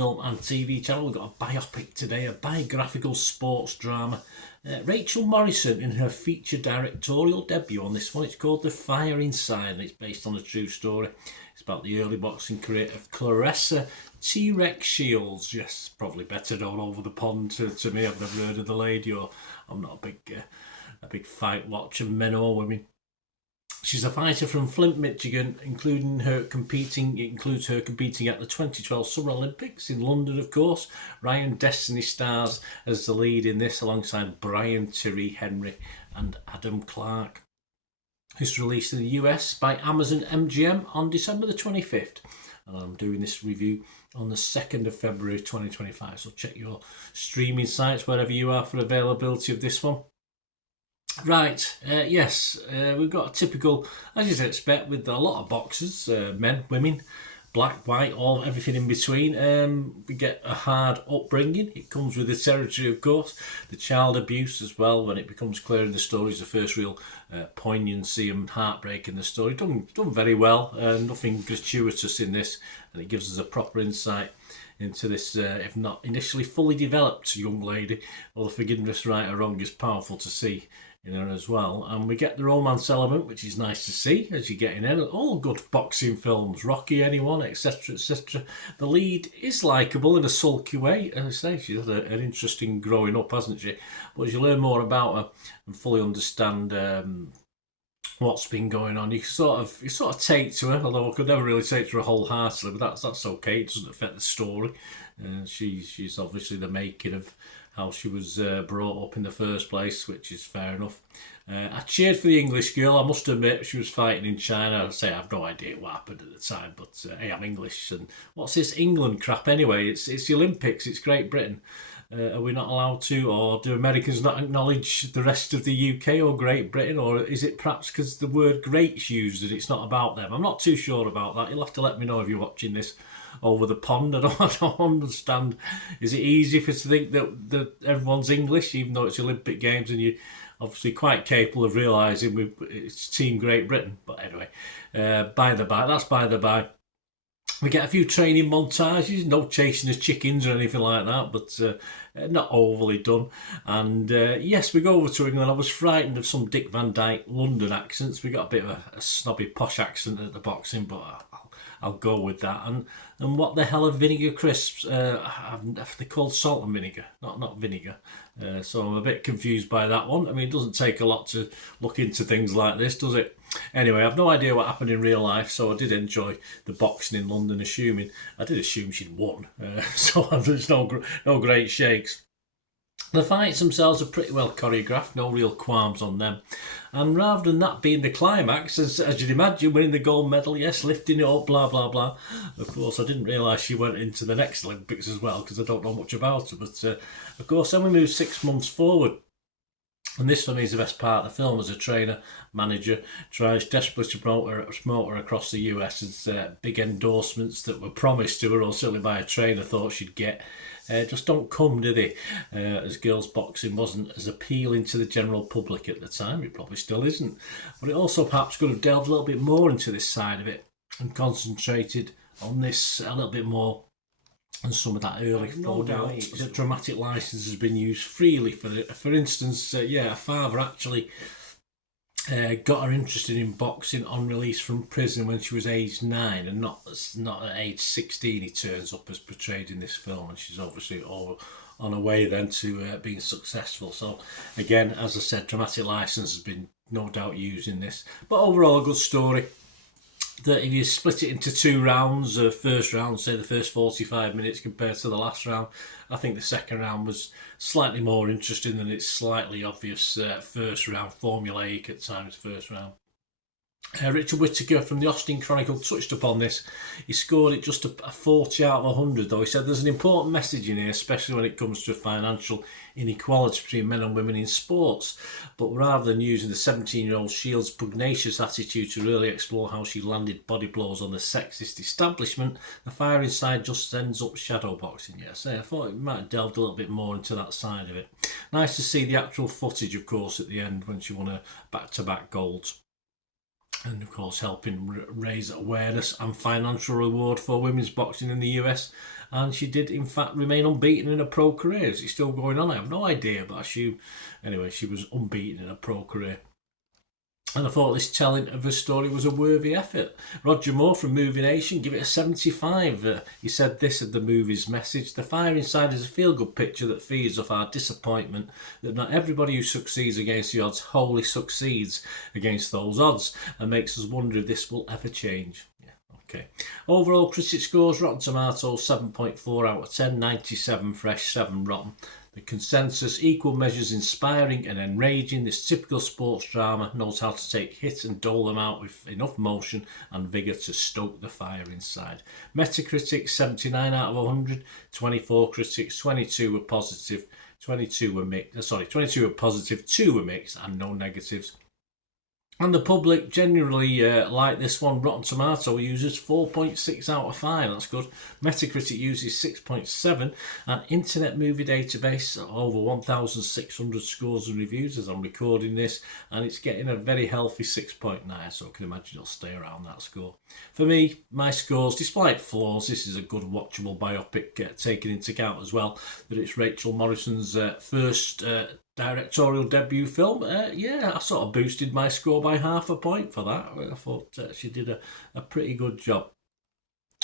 film and TV channel. We've got a biopic today, a biographical sports drama. Rachel Morrison in her feature directorial debut on this one. It's called The Fire Inside, and it's based on a true story. It's about the early boxing career of Clarissa T-Rex Shields. Yes, probably better known over the pond to me. I've never heard of the lady, or I'm not a big fight watcher, men or women. She's a fighter from Flint, Michigan, includes her competing at the 2012 Summer Olympics in London, of course. Ryan Destiny stars as the lead in this alongside Brian Tyree Henry and Adam Clark. It's released in the US by Amazon MGM on December the 25th. And I'm doing this review on the 2nd of February 2025. So check your streaming sites wherever you are for availability of this one. Right, we've got a typical, as you'd expect, with a lot of boxers, men, women, black, white, everything in between. We get a hard upbringing. It comes with the territory, of course. The child abuse as well, when it becomes clear in the story, is the first real poignancy and heartbreak in the story. Done very well. Nothing gratuitous in this, and it gives us a proper insight into this, if not initially fully developed young lady. Well, the forgiveness, right or wrong, is powerful to see in her as well. And we get the romance element, which is nice to see as you get in there. All good boxing films, Rocky, anyone, etc, etc. The lead is likeable in a sulky way. As I say, she's had an interesting growing up, hasn't she? But as you learn more about her and fully understand what's been going on, you sort of take to her, although I could never really take to her wholeheartedly, but that's okay. It doesn't affect the story. She's obviously the making of how she was brought up in the first place, which is fair enough. I cheered for the English girl. I must admit, she was fighting in China. I say I have no idea what happened at the time, but hey, I'm English, and what's this England crap anyway? It's the Olympics. It's Great Britain. Are we not allowed to, or do Americans not acknowledge the rest of the UK or Great Britain, or is it perhaps because the word great's used and it's not about them? I'm not too sure about that. You'll have to let me know if you're watching this over the pond. I don't understand. Is it easy for us to think that everyone's English, even though it's Olympic Games, and you're obviously quite capable of realising it's Team Great Britain? But anyway, that's by the by. We get a few training montages, no chasing the chickens or anything like that, but not overly done. And yes, we go over to England. I was frightened of some Dick Van Dyke London accents. We got a bit of a snobby posh accent at the boxing, but I'll go with that. And what the hell are vinegar crisps? They're called salt and vinegar, not vinegar. So I'm a bit confused by that one. I mean, it doesn't take a lot to look into things like this, does it? Anyway, I've no idea what happened in real life, so I did enjoy the boxing in London, I did assume she'd won. So there's no great shakes. The fights themselves are pretty well choreographed, no real qualms on them. And rather than that being the climax, as you'd imagine, winning the gold medal, yes, lifting it up, blah, blah, blah. Of course, I didn't realise she went into the next Olympics as well, because I don't know much about her. But, of course, then we move 6 months forward. And this, for me, is the best part of the film. As a trainer, manager, tries desperately to promote her across the US as big endorsements that were promised to her, or certainly by a trainer thought she'd get. Just don't come, do they? As girls boxing wasn't as appealing to the general public at the time. It probably still isn't. But it also perhaps could have delved a little bit more into this side of it and concentrated on this a little bit more. And some of that early the dramatic license has been used freely for it. For instance, a father actually got her interested in boxing on release from prison when she was aged 9, and not at age 16 he turns up as portrayed in this film, and she's obviously all on her way then to being successful. So again, as I said, dramatic license has been no doubt used in this, but overall a good story. That if you split it into 2 rounds, first round, say the first 45 minutes compared to the last round, I think the second round was slightly more interesting than its slightly obvious first round, formulaic at times first round. Richard Whittaker from the Austin Chronicle touched upon this. He scored it just a 40 out of 100, though. He said there's an important message in here, especially when it comes to financial inequality between men and women in sports. But rather than using the 17-year-old Shields' pugnacious attitude to really explore how she landed body blows on the sexist establishment, The Fire Inside just ends up shadowboxing. Yes, I thought it might have delved a little bit more into that side of it. Nice to see the actual footage, of course, at the end when she won her back-to-back golds. and of course helping raise awareness and financial reward for women's boxing in the US. And she did in fact remain unbeaten in a pro career. Is it still going on? I have no idea, but I assume anyway she was unbeaten in a pro career. And I thought this telling of her story was a worthy effort. Roger Moore from Movie Nation gave it a 75. He said this of the movie's message: "The Fire Inside is a feel-good picture that feeds off our disappointment that not everybody who succeeds against the odds wholly succeeds against those odds, and makes us wonder if this will ever change." Okay. Overall critic scores: Rotten Tomatoes 7.4 out of 10, 97 fresh, 7 rotten. The consensus: equal measures inspiring and enraging. This typical sports drama knows how to take hit and dole them out with enough motion and vigour to stoke the fire inside. Metacritic 79 out of 100, 24 critics, 22 were positive, 22 were positive, 2 were mixed, and no negatives. And the public generally like this one. Rotten Tomato uses 4.6 out of 5. That's good. Metacritic uses 6.7. And Internet Movie Database, over 1,600 scores and reviews as I'm recording this. And it's getting a very healthy 6.9. So I can imagine it'll stay around that score. For me, my scores, despite flaws, this is a good watchable biopic, taking into account as well that it's Rachel Morrison's first directorial debut film. I sort of boosted my score by half a point for that. I thought she did a pretty good job.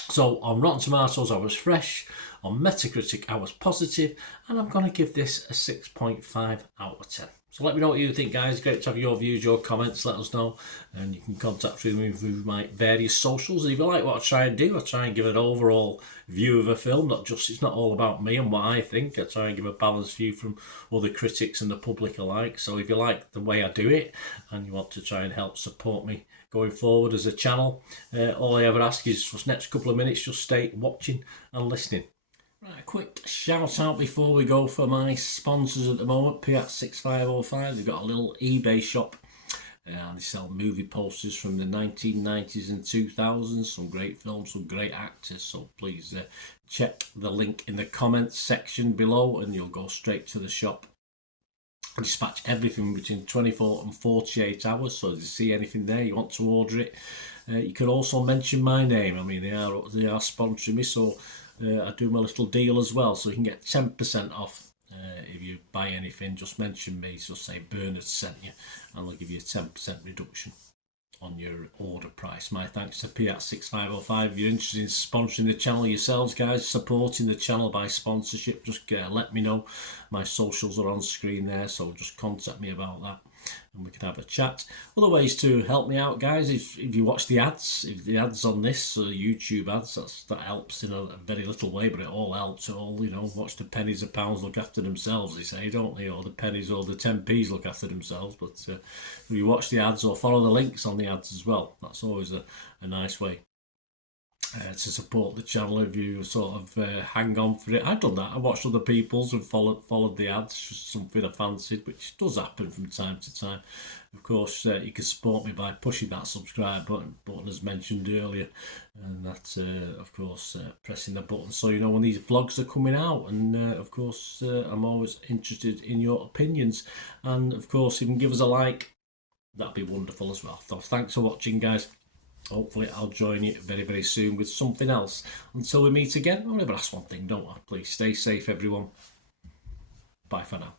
So on Rotten Tomatoes I was fresh, on Metacritic I was positive, and I'm going to give this a 6.5 out of 10. So let me know what you think, guys. Great to have your views, your comments. Let us know, and you can contact me through my various socials. And if you like what I try and do, I try and give an overall view of a film. It's not all about me and what I think. I try and give a balanced view from other critics and the public alike. So if you like the way I do it and you want to try and help support me going forward as a channel, all I ever ask is for the next couple of minutes, just stay watching and listening. Right, a quick shout out before we go for my sponsors at the moment. Piat 6505, they've got a little eBay shop and they sell movie posters from the 1990s and 2000s. Some great films, some great actors. So please check the link in the comments section below and you'll go straight to the shop. I dispatch everything between 24 and 48 hours. So if you see anything there, you want to order it, you can also mention my name. I mean, they are sponsoring me, so I do my little deal as well, so you can get 10% off if you buy anything. Just mention me, so say Bernard sent you, and they'll give you a 10% reduction on your order price. My thanks to Piat 6505. If you're interested in sponsoring the channel yourselves, guys, supporting the channel by sponsorship, just let me know. My socials are on screen there, so just contact me about that and we can have a chat. Other ways to help me out, guys, if you watch the ads, if the ads on this YouTube ads, that helps in a very little way, but it all helps. Watch the pennies and pounds look after themselves, they say, don't they? Or the pennies or the 10p's look after themselves. But if you watch the ads or follow the links on the ads as well, that's always a nice way to support the channel. If you sort of hang on for it. I've done that. I watched other people's and followed the ads, something I fancied, which does happen from time to time. Of course, you can support me by pushing that subscribe button as mentioned earlier, and that's of course pressing the button so you know when these vlogs are coming out. And of course I'm always interested in your opinions, and of course you can give us a like, that'd be wonderful as well. So thanks for watching, guys. Hopefully I'll join you very, very soon with something else. Until we meet again, I'll never ask one thing, don't I? Please stay safe, everyone. Bye for now.